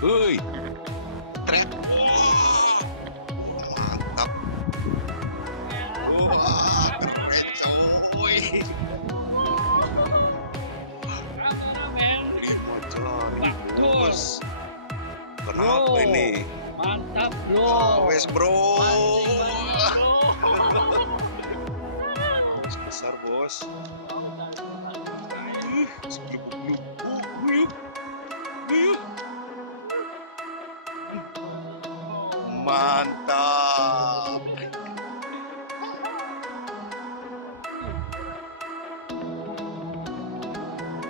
Woi, trek. Mantap. Wah, trek coy. Lima celana, bos. Kenapa ini? Mantap bro. Tawes bro. Mancing, Bos besar bos. Segelubuk-gelubuk. Wuyuh. Mantap.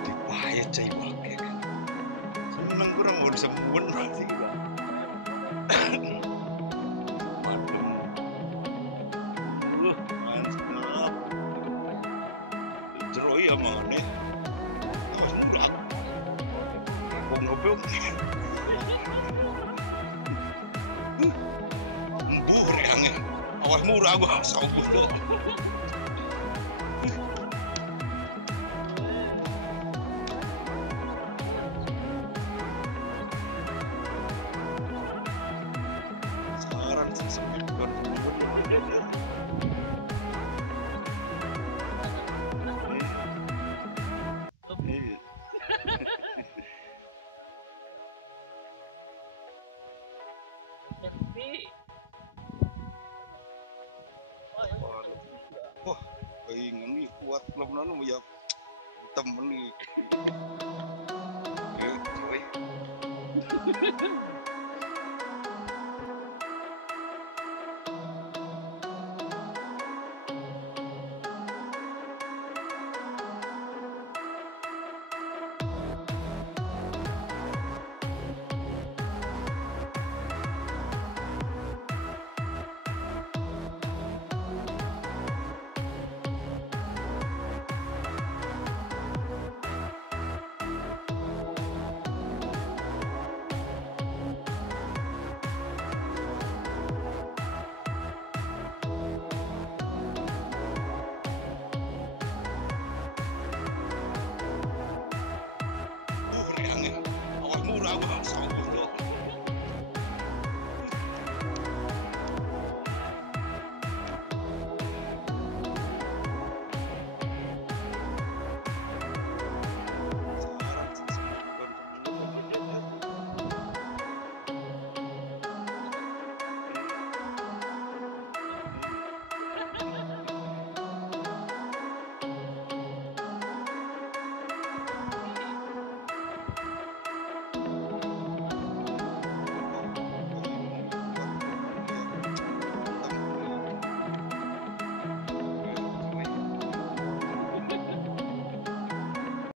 Dipayat cai pakai. Seneng kurang mau disembun nanti. Madem. Mantap. Jero ya mana? Awas murah. Ngobong. Embur yang awas murah gua saubut lo. Saran sempit kan. Wah, pengen nih kuat belum ya temen nih. Yuk, coy.